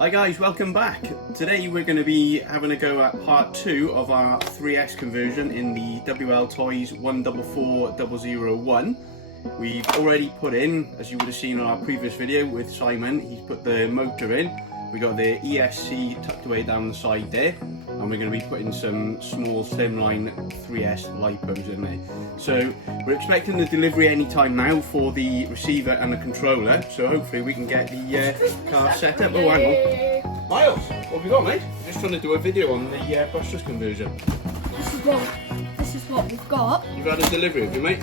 Hi guys, welcome back. Today we're going to be having a go at part 2 of our 3S conversion in the Wltoys 144001. We've already put in, as you would have seen on our previous video with Simon, he's put the motor in. We got the ESC tucked away down the side there, and we're going to be putting some small slimline 3S lipos in there. So we're expecting the delivery any time now for the receiver and the controller, so hopefully we can get the car set up. Oh, hang on. Miles, what have you got, mate? Just trying to do a video on the brushless conversion. This is what we've got. You've had a delivery, have you, mate?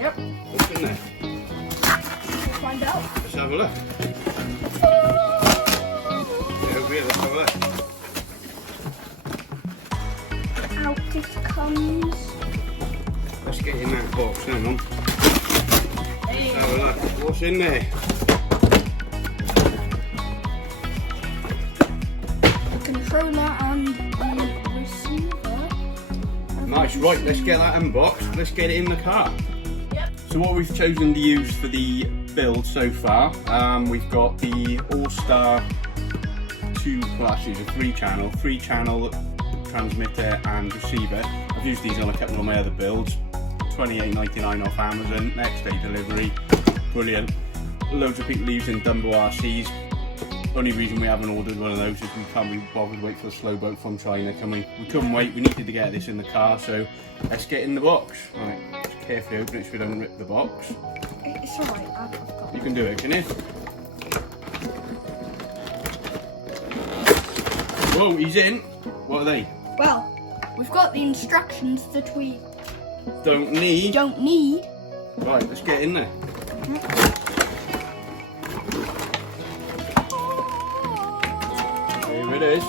Yep. What's in there? We'll find out. Let's have a look. Yeah, over here, let's have a look. Out it comes. Let's get in that box, hang on. Let's have a look. What's in there? The controller and the receiver. Nice, right, let's get that unboxed. Let's get it in the car. Yep. So what we've chosen to use for the build so far, we've got the All-Star 2, well actually it's a 3-channel transmitter and receiver. I've used these on a couple of my other builds. $28.99 off Amazon, next day delivery, brilliant. Loads of people using Dumbo RCs. Only reason we haven't ordered one of those is we can't be bothered to wait for the slow boat from China, can we? We couldn't wait, we needed to get this in the car, so let's get in the box. Right, just carefully open it so we don't rip the box. It's alright, I've got You can do it, can you? Whoa, he's in. What are they? Well, we've got the instructions that we Don't need. don't need. Right, let's get in there. Here it is.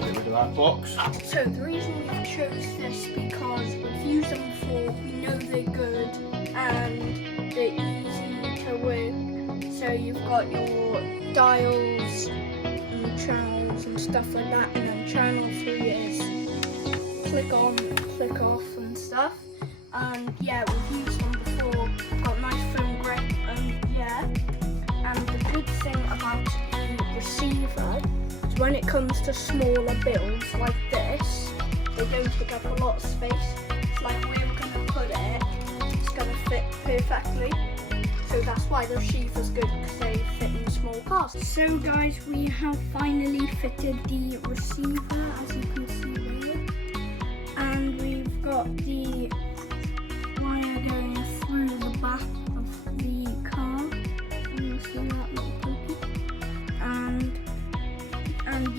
Get rid of that box. So the reason we chose this because we've used them before, we know they're good and they're easy to work. So you've got your dials and channels and stuff like that, and then channel 3 is click on, click off and stuff. And yeah, we've used them before, got nice firm grip, and yeah. And the good thing about the receiver is when it comes to smaller builds like this, they don't take up a lot of space. It's like where we're going to put it, it's going to fit perfectly. So that's why the receiver's good, because they fit in small cars. So guys, we have finally fitted the receiver, as you can see there. And we've got the wire going through the back of the car. And you'll see that little pokey. And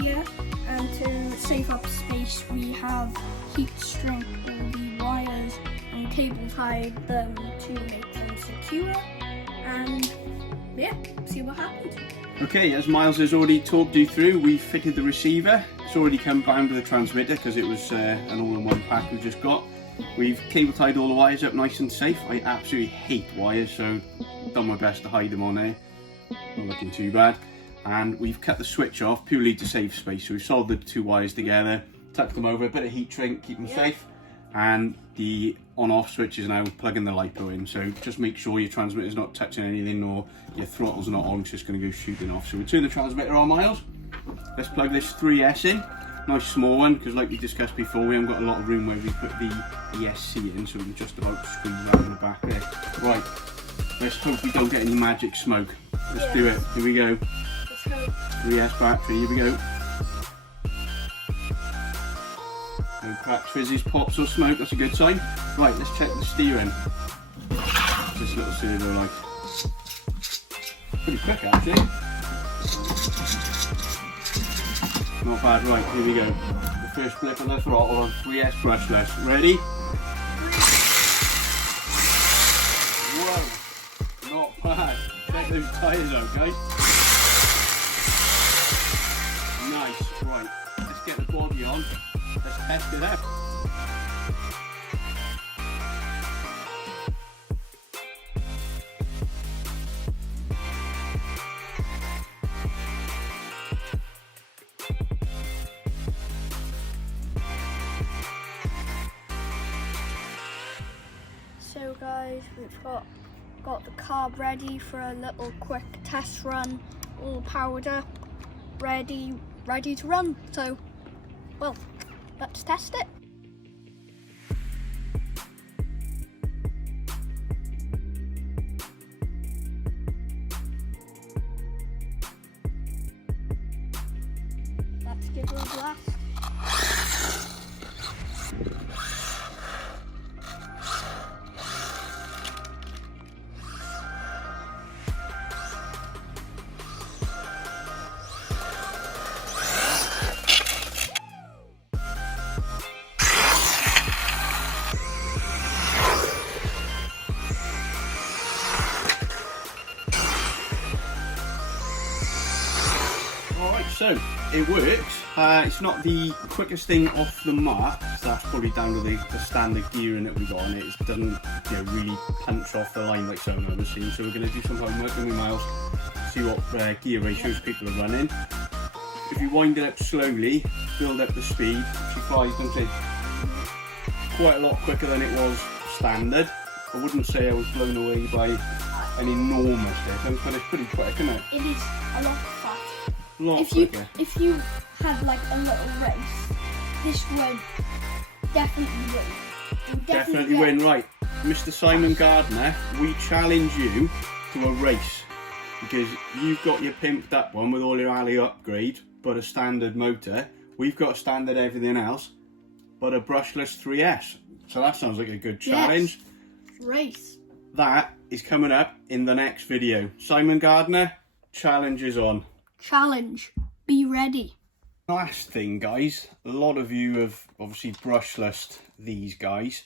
yeah, and to save up space, we have heat shrink all the wires and cable tied them to make them secure. And yeah, see what happens. Okay, as Miles has already talked you through, we fitted the receiver. It's already come bound with the transmitter because it was an all-in-one pack we just got. We've cable tied all the wires up nice and safe. I absolutely hate wires, so done my best to hide them on there. Not looking too bad. And we've cut the switch off purely to save space. So we've soldered the 2 wires together, tucked them over, a bit of heat shrink, keep them safe. And the on-off switch is now plugging the LiPo in. So just make sure your transmitter's not touching anything or your throttle's not on, it's just going to go shooting off. So we turn the transmitter on, Miles. Let's plug this 3S in. Nice small one, because like we discussed before, we haven't got a lot of room where we put the ESC in, so we can just about squeeze that in the back there. Right, let's hope we don't get any magic smoke. Let's do it. Here we go. 3S battery, here we go. No cracks, fizzes, pops or smoke, that's a good sign. Right, let's check the steering. This little servo like. Pretty quick actually. Not bad, right, here we go. The first flip of the throttle on 3S brushless. Ready? Whoa, not bad. Check those tyres out, guys. Nice, right. Let's get the body on. Let's test it out. So guys, we've got the car ready for a little quick test run all powder, ready to run. So, well, let's test it. Let's give her a blast. So it works. It's not the quickest thing off the mark, so that's probably down to the standard gearing that we got on it. It doesn't really punch off the line like some of them have seen. So we're going to do some homework in miles, see what gear ratios people are running. If you wind it up slowly, build up the speed, she flies, don't she? Quite a lot quicker than it was standard. I wouldn't say I was blown away by an enormous difference, but it's pretty quick, isn't it? It is a lot faster. If you had like a little race, this would definitely win. You would Definitely win, right. Mr. Simon Gardner, we challenge you to a race because you've got your pimped up one with all your alley upgrade, but a standard motor. We've got standard everything else, but a brushless 3S. So that sounds like a good challenge. Yes. Race. That is coming up in the next video. Simon Gardner, challenge is on. Challenge. Be ready. Last thing, guys, a lot of you have obviously brushless these guys.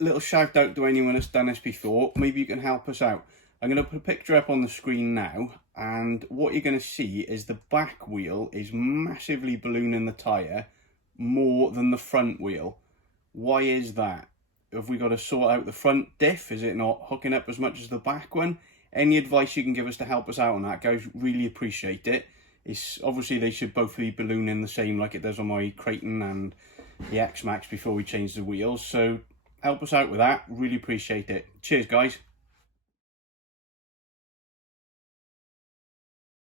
Little shout out to anyone that's done this before. Maybe you can help us out. I'm going to put a picture up on the screen now, and what you're going to see is the back wheel is massively ballooning the tyre more than the front wheel. Why is that? Have we got to sort out the front diff? Is it not hooking up as much as the back one? Any advice you can give us to help us out on that, guys? Really appreciate it. It's obviously they should both be ballooning the same like it does on my Creighton and the X-Max before we change the wheels. So help us out with that. Really appreciate it. Cheers, guys.